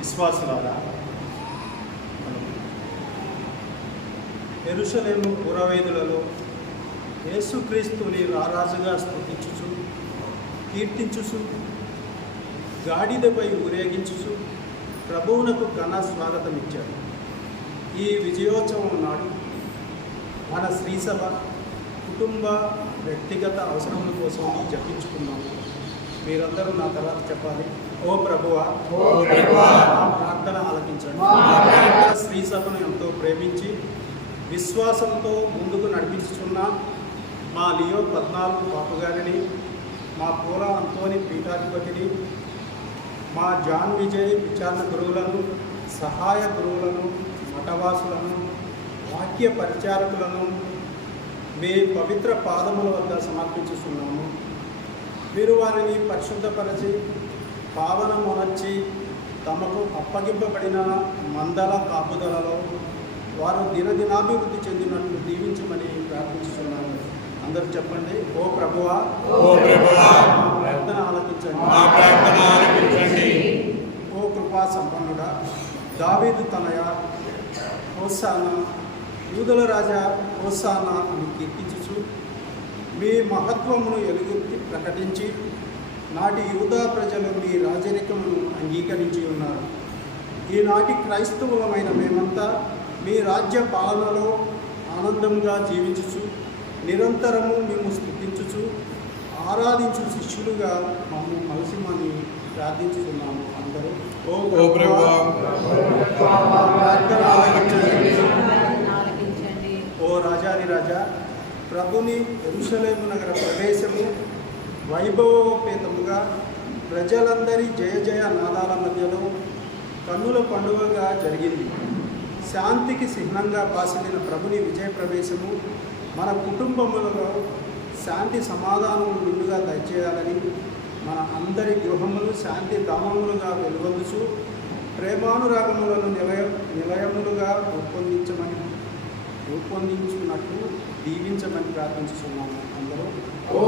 విశ్వాసులారా, యెరూషలేము పురవేదులలో యేసుక్రీస్తుని రారాజుగా స్తుతించుచు కీర్తించుచు గాడిదపై ఊరేగించుచు ప్రభువునకు ఘన స్వాగతం ఇచ్చాడు. ఈ విజయోత్సవం నాడు మన శ్రీసభ కుటుంబ వ్యక్తిగత అవసరముల కోసం జపించుకున్నాము. మీరందరూ నా తర్వాత చెప్పాలి. ఓ ప్రభువా, నా ప్రార్థన ఆలకించండి. శ్రీసభను ఎంతో ప్రేమించి విశ్వాసంతో ముందుకు నడిపించుచున్న మా లియో 14 బాపు గారిని, మా పూల అంతోని పీఠాధిపతిని, మా జాన్ విజయ్ విచారణ గురువులను, సహాయ గురువులను, మఠవాసులను, వాక్య పరిచారకులను మీ పవిత్ర పాదముల వద్ద సమర్పించుతున్నాము. మీరు వారిని పరిశుద్ధపరచి పావనమునర్చి తమకు అప్పగింపబడిన మందల కాపుదలలో వారు దినదినాభివృద్ధి చెందినట్లు దీవించమని ప్రార్థించుతున్నాము. అందరూ చెప్పండి. ఓ ప్రభువా, ప్రార్థన ఆలకించండి. ఓ కృపా సంపన్నుడా, దావీదు తనయ హోసానా, యూదుల రాజా హోసానా అని కీర్తించుచు మీ మహత్వమును ఎలుగెత్తి ప్రకటించి నాటి యూదా ప్రజలు మీ రాజరికమును అంగీకరించి ఉన్నారు. ఈనాటి క్రైస్తవులమైన మేమంతా మీ రాజ్య పాలనలో ఆనందంగా జీవించుచు నిరంతరము మేము స్తుతించుచు ఆరాధించు శిష్యులుగా మమ్ము మలసిమని ప్రార్థించుతున్నాము. అందరూ ఓ రాజాది రాజా, ప్రభుని యెరూషలేము నగర ప్రవేశము వైభవోపేతముగా ప్రజలందరి జయ జయ నాదాల మధ్యలో కన్నుల పండుగగా జరిగింది. శాంతికి చిహ్నంగా బాసిల్లిన ప్రభుని విజయ ప్రవేశము మన కుటుంబములలో శాంతి సమాధానం నిండుగా దయచేయాలని, మన అందరి గృహములు శాంతి ధామములుగా వెలువొందుచు ప్రేమానురాగములను నిలయములుగా రూపొందించున్నట్లు దీవించమని ప్రార్థించుతున్నాము. అందరూ ఓ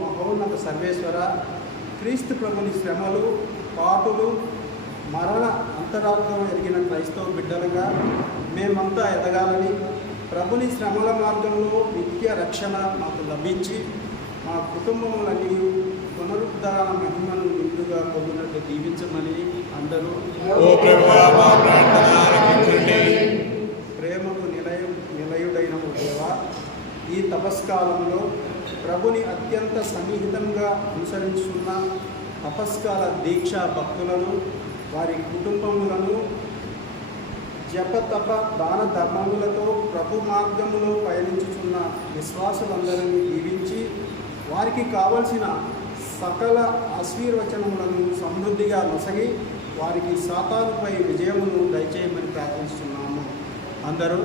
మహోన్నత సర్వేశ్వర, క్రీస్తు ప్రభుని శ్రమలు, పాటులు, మరణ అంతరార్థం ఎరిగిన క్రైస్తవ బిడ్డలుగా మేమంతా ఎదగాలని, ప్రభుని శ్రమల మార్గంలో నిత్య రక్షణ మాకు లభించి మా కుటుంబములన్నీ పునరుద్ధరణ మహిమను నిండుగా పొందినట్లు దీవించమని అందరూ ప్రేమకు నిలయుడైన దేవా, ఈ తపస్కాలంలో ప్రభుని అత్యంత సన్నిహితంగా అనుసరించున్న తపస్కాల దీక్ష భక్తులను, వారి కుటుంబములను జప తప దాన ధర్మములతో ప్రభు మార్గములో పయనించుచున్న విశ్వాసులందరినీ దీవించి వారికి కావలసిన సకల ఆశీర్వచనములను సమృద్ధిగా నొసగి వారికి సాతానుపై విజయమును దయచేయమని ప్రార్థిస్తున్నాము. అందరూ